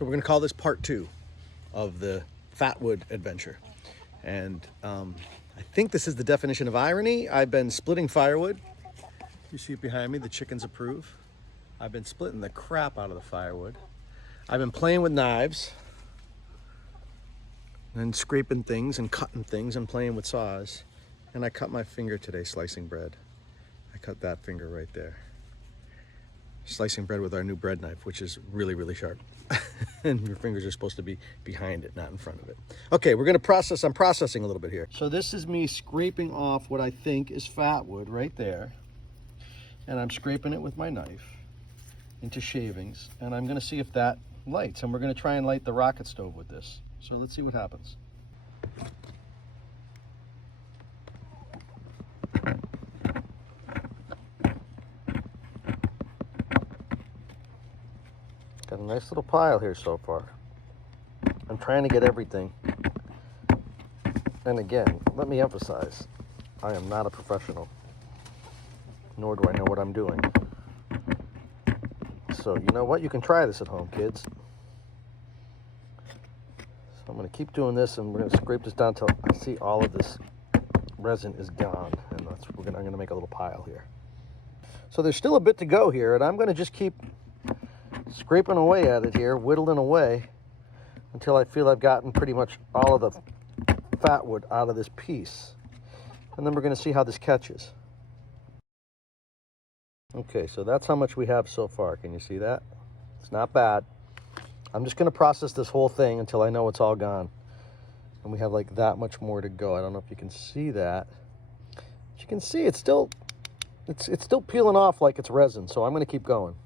So we're gonna call this part 2 of the Fatwood adventure. And I think this is the definition of irony. I've been splitting firewood. You see it behind me, the chickens approve. I've been splitting the crap out of the firewood. I've been playing with knives and scraping things and cutting things and playing with saws. And I cut my finger today slicing bread. I cut that finger right there. Slicing bread with our new bread knife, which is really, really sharp. And your fingers are supposed to be behind it, not in front of it. Okay, we're gonna process, I'm processing a little bit here. So this is me scraping off what I think is fatwood right there. And I'm scraping it with my knife into shavings. And I'm gonna see if that lights. And we're gonna try and light the rocket stove with this. So let's see what happens. Got a nice little pile here so far. I'm trying to get everything. And again, let me emphasize, I am not a professional, nor do I know what I'm doing. So you know what? You can try this at home, kids. So I'm gonna keep doing this, and we're gonna scrape this down till I see all of this resin is gone. And I'm gonna make a little pile here. So there's still a bit to go here, and I'm gonna just keep scraping away at it here, whittling away until I feel I've gotten pretty much all of the fatwood out of this piece. And then we're going to see how this catches. Okay, so that's how much we have so far. Can you see that? It's not bad. I'm just going to process this whole thing until I know it's all gone. And we have like that much more to go. I don't know if you can see that. But you can see it's still peeling off like it's resin, so I'm going to keep going.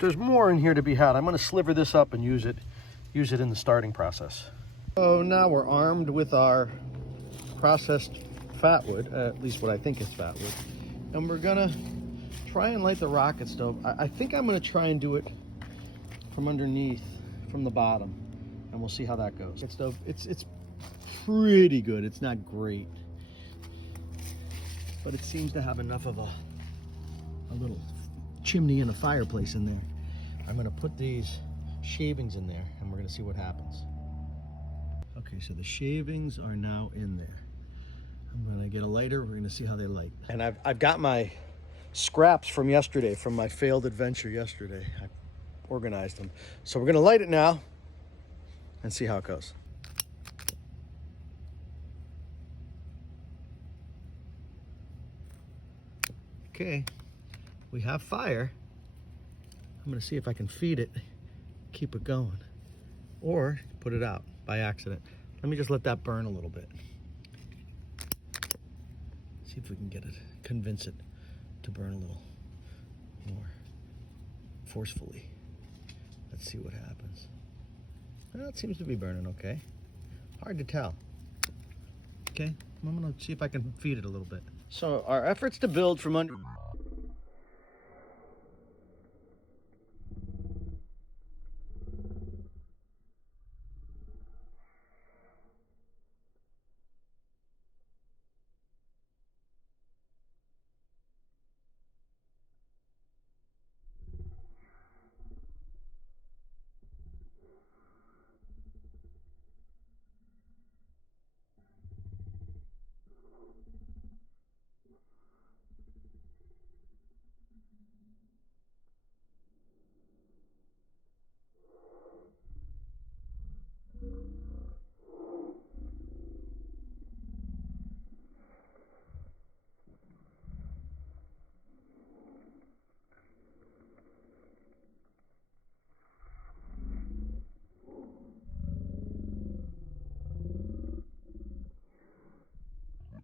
There's more in here to be had. I'm going to sliver this up and use it in the starting process. So now we're armed with our processed fatwood, at least what I think is fatwood, and we're going to try and light the rocket stove. I think I'm going to try and do it from underneath, from the bottom, and we'll see how that goes. Stove, it's pretty good. It's not great, but it seems to have enough of a little chimney and a fireplace in there. I'm going to put these shavings in there, and we're going to see what happens. Okay, so the shavings are now in there. I'm going to get a lighter. We're going to see how they light. And I've got my scraps from yesterday, from my failed adventure yesterday. I organized them. So we're going to light it now and see how it goes. Okay, we have fire. I'm gonna see if I can feed it, keep it going, or put it out by accident. Let me just let that burn a little bit. See if we can get it, convince it to burn a little more forcefully. Let's see what happens. Well, it seems to be burning okay. Hard to tell. Okay, I'm gonna see if I can feed it a little bit. So our efforts to build from under...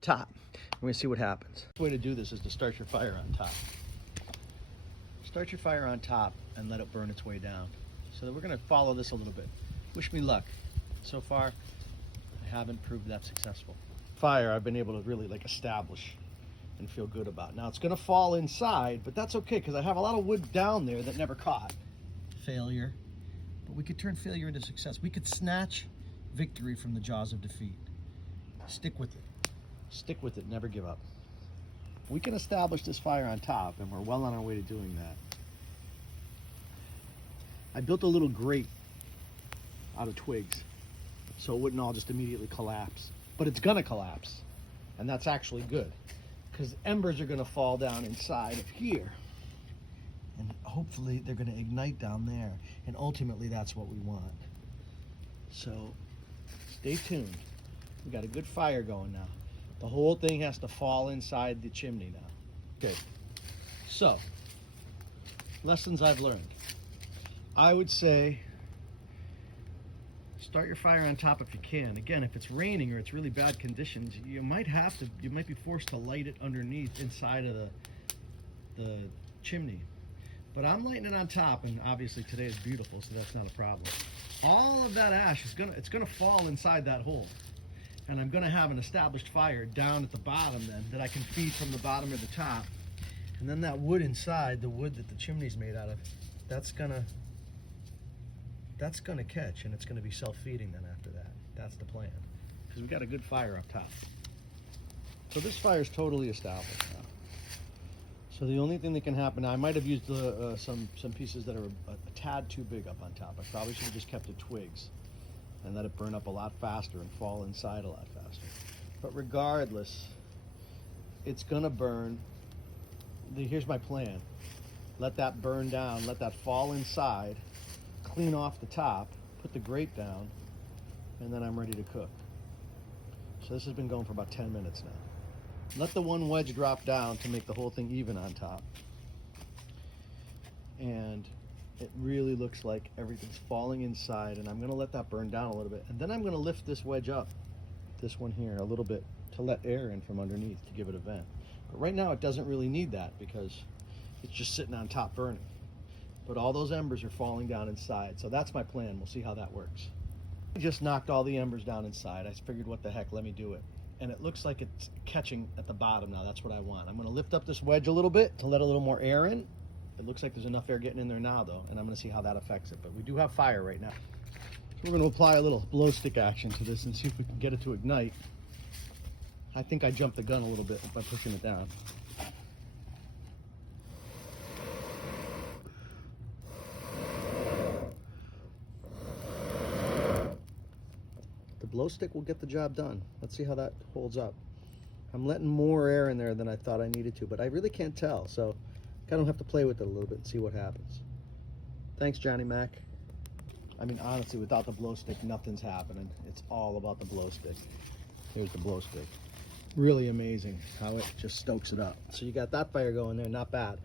top. We're gonna see what happens. The way to do this is to start your fire on top. Start your fire on top and let it burn its way down. So we're gonna follow this a little bit. Wish me luck. So far, I haven't proved that successful. Fire, I've been able to really like establish and feel good about. Now it's gonna fall inside, but that's okay because I have a lot of wood down there that never caught. Failure, but we could turn failure into success. We could snatch victory from the jaws of defeat. stick with it. Stick with it, never give up. We can establish this fire on top, and we're well on our way to doing that. I built a little grate out of twigs so it wouldn't all just immediately collapse. But it's gonna collapse, and that's actually good, because embers are gonna fall down inside of here, and hopefully they're gonna ignite down there, and ultimately that's what we want. So stay tuned. We got a good fire going now. The whole thing has to fall inside the chimney now. Okay, so lessons I've learned. I would say start your fire on top if you can. Again, if it's raining or it's really bad conditions, you might be forced to light it underneath inside of the chimney. But I'm lighting it on top, and obviously today is beautiful, so that's not a problem. All of that ash it's gonna fall inside that hole. And I'm gonna have an established fire down at the bottom then that I can feed from the bottom or the top. And then that wood inside, the wood that the chimney's made out of, that's gonna catch, and it's gonna be self-feeding then after that. That's the plan. Because we got a good fire up top. So this fire is totally established now. So the only thing that can happen now, I might have used some pieces that are a tad too big up on top. I probably should have just kept the twigs and let it burn up a lot faster and fall inside a lot faster. But regardless, it's gonna burn. Here's my plan. Let that burn down, let that fall inside, clean off the top, put the grate down, and then I'm ready to cook. So this has been going for about 10 minutes now. Let the one wedge drop down to make the whole thing even on top. And it really looks like everything's falling inside, and I'm gonna let that burn down a little bit. And then I'm gonna lift this wedge up, this one here, a little bit to let air in from underneath to give it a vent. But right now it doesn't really need that because it's just sitting on top burning. But all those embers are falling down inside, so that's my plan. We'll see how that works. I just knocked all the embers down inside. I figured, what the heck, let me do it. And it looks like it's catching at the bottom now. That's what I want. I'm gonna lift up this wedge a little bit to let a little more air in. It looks like there's enough air getting in there now though, and I'm gonna see how that affects it. But we do have fire right now. So we're gonna apply a little blow stick action to this and see if we can get it to ignite. I think I jumped the gun a little bit by pushing it down. The blow stick will get the job done. Let's see how that holds up. I'm letting more air in there than I thought I needed to, but I really can't tell, so I kind of have to play with it a little bit and see what happens. Thanks, Johnny Mac. I mean, honestly, without the blow stick, nothing's happening. It's all about the blow stick. Here's the blow stick. Really amazing how it just stokes it up. So you got that fire going there, not bad.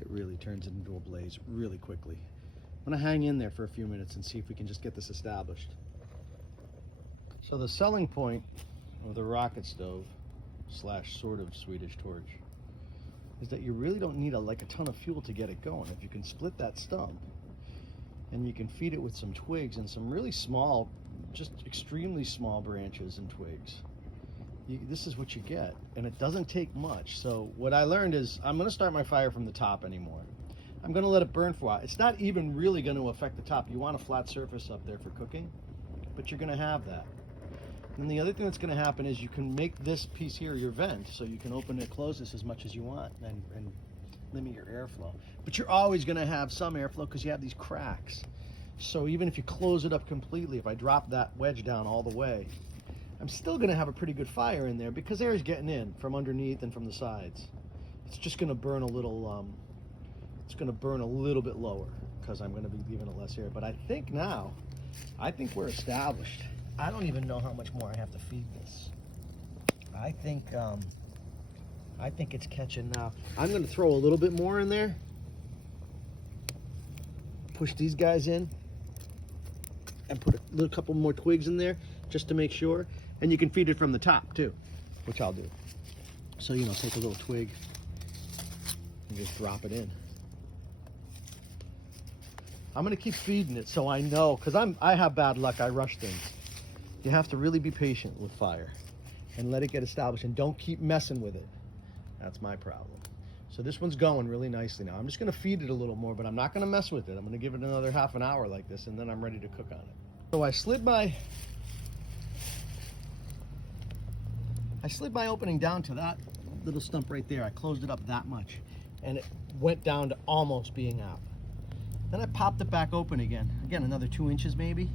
It really turns it into a blaze really quickly. I'm gonna hang in there for a few minutes and see if we can just get this established. So the selling point of the rocket stove slash sort of Swedish torch is that you really don't need a ton of fuel to get it going. If you can split that stump and you can feed it with some twigs and some really small, just extremely small branches and twigs, this is what you get, and it doesn't take much. So what I learned is I'm gonna start my fire from the top anymore. I'm gonna let it burn for a while. It's not even really gonna affect the top. You want a flat surface up there for cooking, but you're gonna have that. And the other thing that's gonna happen is you can make this piece here your vent, so you can open and close this as much as you want and limit your airflow. But you're always gonna have some airflow because you have these cracks. So even if you close it up completely, if I drop that wedge down all the way, I'm still gonna have a pretty good fire in there because air is getting in from underneath and from the sides. It's just gonna burn a little, it's gonna burn a little bit lower because I'm gonna be leaving it less air. But I think we're established. I don't even know how much more I have to feed this. I think it's catching now. I'm gonna throw a little bit more in there. Push these guys in and put a little couple more twigs in there just to make sure. And you can feed it from the top too, which I'll do. So, take a little twig and just drop it in. I'm gonna keep feeding it so I know, because I have bad luck, I rush things. You have to really be patient with fire and let it get established and don't keep messing with it. That's my problem. So this one's going really nicely now. I'm just gonna feed it a little more, but I'm not gonna mess with it. I'm gonna give it another half an hour like this, and then I'm ready to cook on it. So I slid my opening down to that little stump right there. I closed it up that much, and it went down to almost being out. Then I popped it back open again another 2 inches maybe,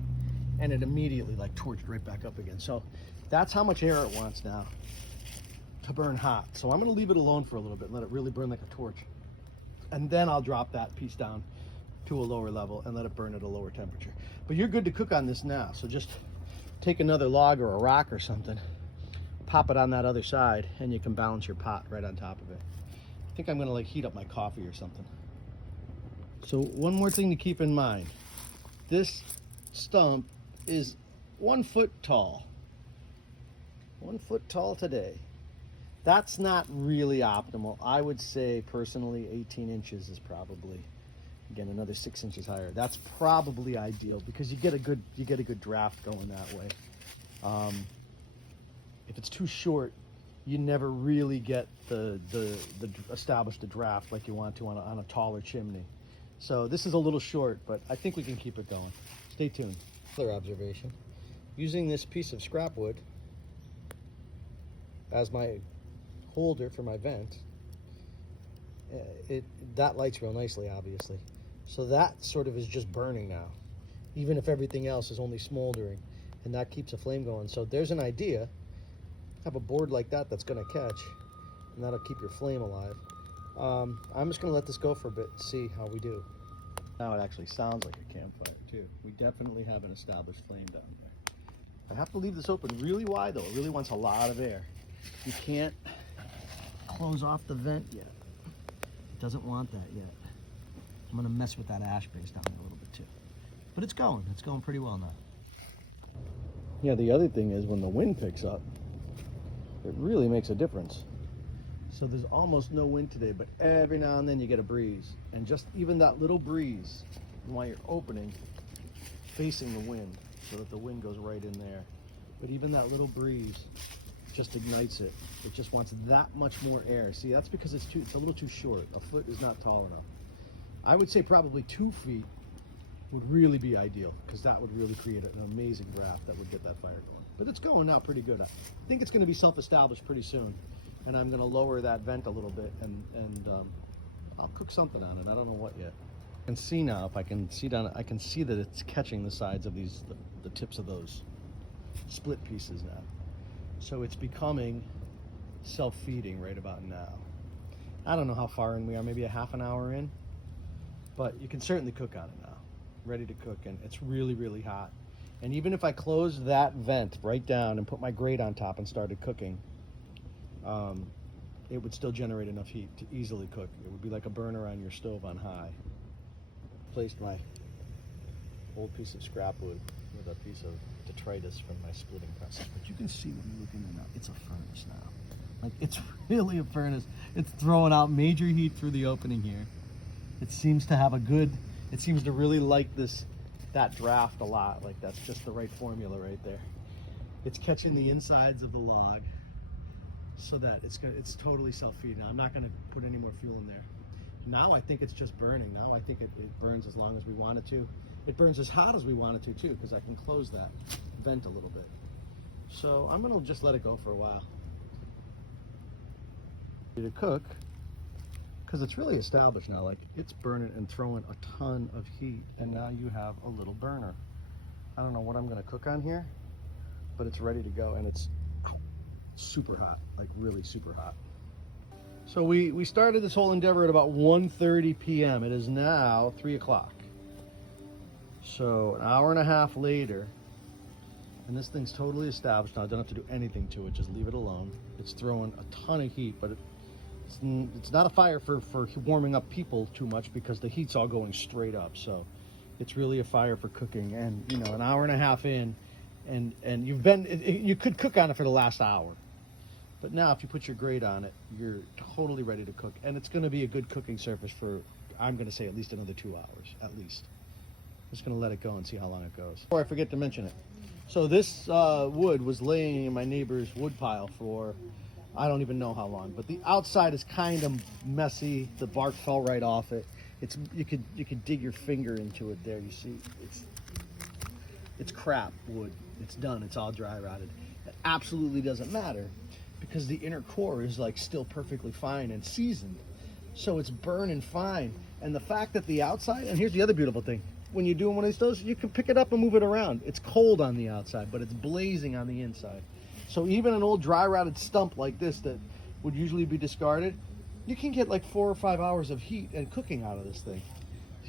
and it immediately like torched right back up again. So that's how much air it wants now to burn hot. So I'm gonna leave it alone for a little bit and let it really burn like a torch. And then I'll drop that piece down to a lower level and let it burn at a lower temperature. But you're good to cook on this now. So just take another log or a rock or something, pop it on that other side, and you can balance your pot right on top of it. I think I'm gonna like heat up my coffee or something. So one more thing to keep in mind. This stump is 1 foot tall. 1 foot tall today. That's not really optimal. I would say personally 18 inches is probably, again, another 6 inches higher. That's probably ideal because you get a good draft going that way. If it's too short, you never really get the establish the draft like you want to on a taller chimney. So this is a little short, but I think we can keep it going. Stay tuned. Another observation, using this piece of scrap wood as my holder for my vent, that lights real nicely, obviously. So that sort of is just burning now, even if everything else is only smoldering, and that keeps a flame going. So there's an idea. Have a board like that that's gonna catch, and that'll keep your flame alive. I'm just gonna let this go for a bit and see how we do. Now it actually sounds like a campfire too. We definitely have an established flame down there. I have to leave this open really wide though. It really wants a lot of air. You can't close off the vent yet. It doesn't want that yet. I'm gonna mess with that ash base down there a little bit too. But it's going pretty well now. Yeah, the other thing is when the wind picks up, it really makes a difference. So there's almost no wind today, but every now and then you get a breeze. And just even that little breeze, while you're opening, facing the wind, so that the wind goes right in there. But even that little breeze just ignites it. It just wants that much more air. See, that's because it's a little too short. A foot is not tall enough. I would say probably 2 feet would really be ideal, because that would really create an amazing draft that would get that fire going. But it's going now pretty good. I think it's going to be self-established pretty soon. And I'm going to lower that vent a little bit, and I'll cook something on it. I don't know what yet. I can see now, if I can see down, I can see that it's catching the sides of these, the tips of those split pieces now. So it's becoming self-feeding right about now. I don't know how far in we are, maybe a half an hour in, but you can certainly cook on it now. Ready to cook, and it's really, really hot. And even if I closed that vent right down and put my grate on top and started cooking, it would still generate enough heat to easily cook. It would be like a burner on your stove on high. Placed my old piece of scrap wood with a piece of detritus from my splitting press. But you can see when you look in there now, it's a furnace now. Like, it's really a furnace. It's throwing out major heat through the opening here. It seems to have it seems to really like that draft a lot. Like, that's just the right formula right there. It's catching the insides of the log, so that it's totally self-feeding. I'm not going to put any more fuel in there. Now I think it's just burning. Now I think it burns as long as we want it to. It burns as hot as we want it to too, because I can close that vent a little bit. So I'm going to just let it go for a while. To cook, because it's really established now. Like, it's burning and throwing a ton of heat, and now you have a little burner. I don't know what I'm going to cook on here, but it's ready to go, and it's super hot, like really super hot. So we started this whole endeavor at about 1:30 p.m. It is now 3 o'clock. So an hour and a half later, and this thing's totally established now. I don't have to do anything to it, just leave it alone. It's throwing a ton of heat, but it's not a fire for warming up people too much, because the heat's all going straight up. So it's really a fire for cooking. And you know, an hour and a half in, and you could cook on it for the last hour. But now if you put your grate on it, you're totally ready to cook. And it's going to be a good cooking surface for, I'm going to say, at least another 2 hours, at least. I'm just going to let it go and see how long it goes. Before I forget to mention it. So this wood was laying in my neighbor's wood pile for I don't even know how long, but the outside is kind of messy. The bark fell right off it. You could dig your finger into it there. You see, it's crap wood. It's done. It's all dry rotted. It absolutely doesn't matter because the inner core is like still perfectly fine and seasoned. So it's burning fine. And the fact that the outside, and here's the other beautiful thing, when you're doing one of these stoves, you can pick it up and move it around. It's cold on the outside, but it's blazing on the inside. So even an old dry rotted stump like this that would usually be discarded, you can get like 4 or 5 hours of heat and cooking out of this thing.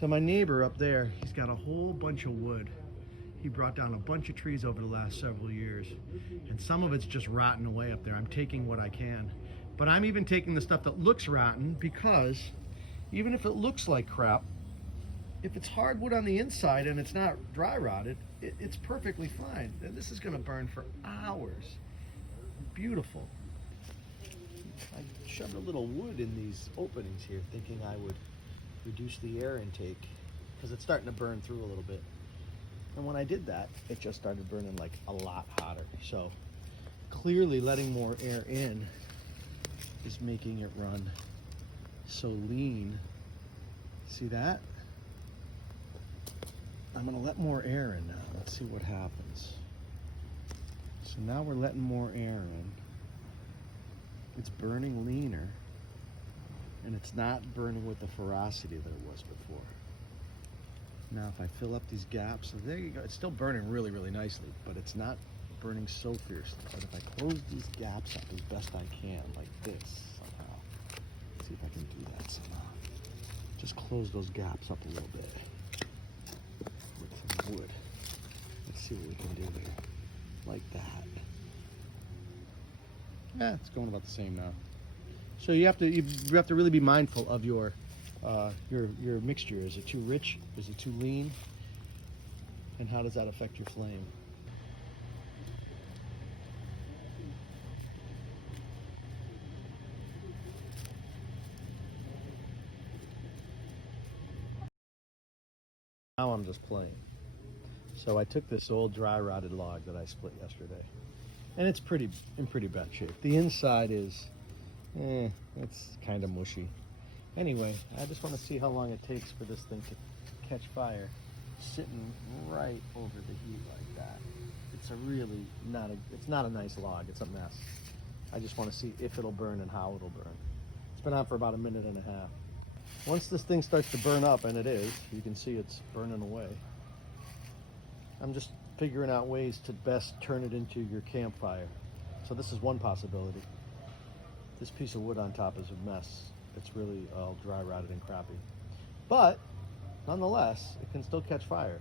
So my neighbor up there, he's got a whole bunch of wood. He brought down a bunch of trees over the last several years, and some of it's just rotting away up there. I'm taking what I can, but I'm even taking the stuff that looks rotten, because even if it looks like crap, if it's hardwood on the inside and it's not dry rotted, it's perfectly fine. And this is going to burn for hours. Beautiful. I shoved a little wood in these openings here, thinking I would reduce the air intake because it's starting to burn through a little bit. And when I did that, it just started burning like a lot hotter. So clearly letting more air in is making it run so lean. See that? I'm gonna let more air in now. Let's see what happens. So now we're letting more air in. It's burning leaner, and it's not burning with the ferocity that it was before. Now if I fill up these gaps, so there you go. It's still burning really, really nicely, but it's not burning so fiercely. But if I close these gaps up as best I can, like this somehow, let's see if I can do that somehow. Just close those gaps up a little bit with some wood. Let's see what we can do here. Like that. Yeah, it's going about the same now. So you have to really be mindful of your mixture. Is it too rich? Is it too lean? And how does that affect your flame? Now I'm just playing. So I took this old dry rotted log that I split yesterday, and it's in pretty bad shape. The inside is, it's kind of mushy. Anyway, I just want to see how long it takes for this thing to catch fire, sitting right over the heat like that. It's it's not a nice log. It's a mess. I just want to see if it'll burn and how it'll burn. It's been on for about 1.5 minutes. Once this thing starts to burn up, and it is, you can see it's burning away. I'm just figuring out ways to best turn it into your campfire. So this is one possibility. This piece of wood on top is a mess. It's really all dry rotted and crappy. But nonetheless, it can still catch fire.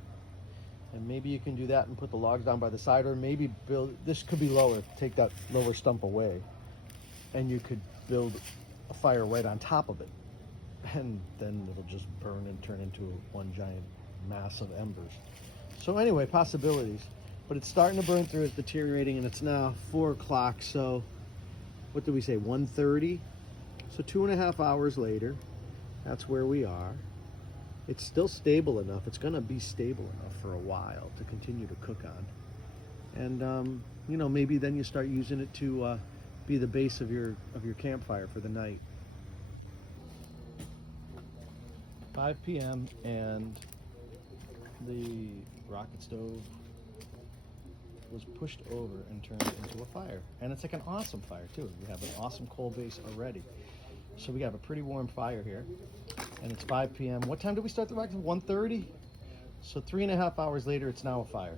And maybe you can do that and put the logs down by the side, or maybe this could be lower, take that lower stump away, and you could build a fire right on top of it. And then it'll just burn and turn into one giant mass of embers. So anyway, possibilities. But it's starting to burn through, it's deteriorating, and it's now 4 o'clock, so what did we say, 1:30? So 2.5 hours later, that's where we are. It's still stable enough. It's gonna be stable enough for a while to continue to cook on. And maybe then you start using it to be the base of your campfire for the night. 5 p.m. and the rocket stove was pushed over and turned into a fire. And it's like an awesome fire too. We have an awesome coal base already. So we have a pretty warm fire here. And it's 5 p.m. What time did we start the rocket? 1:30? So 3.5 hours later, it's now a fire.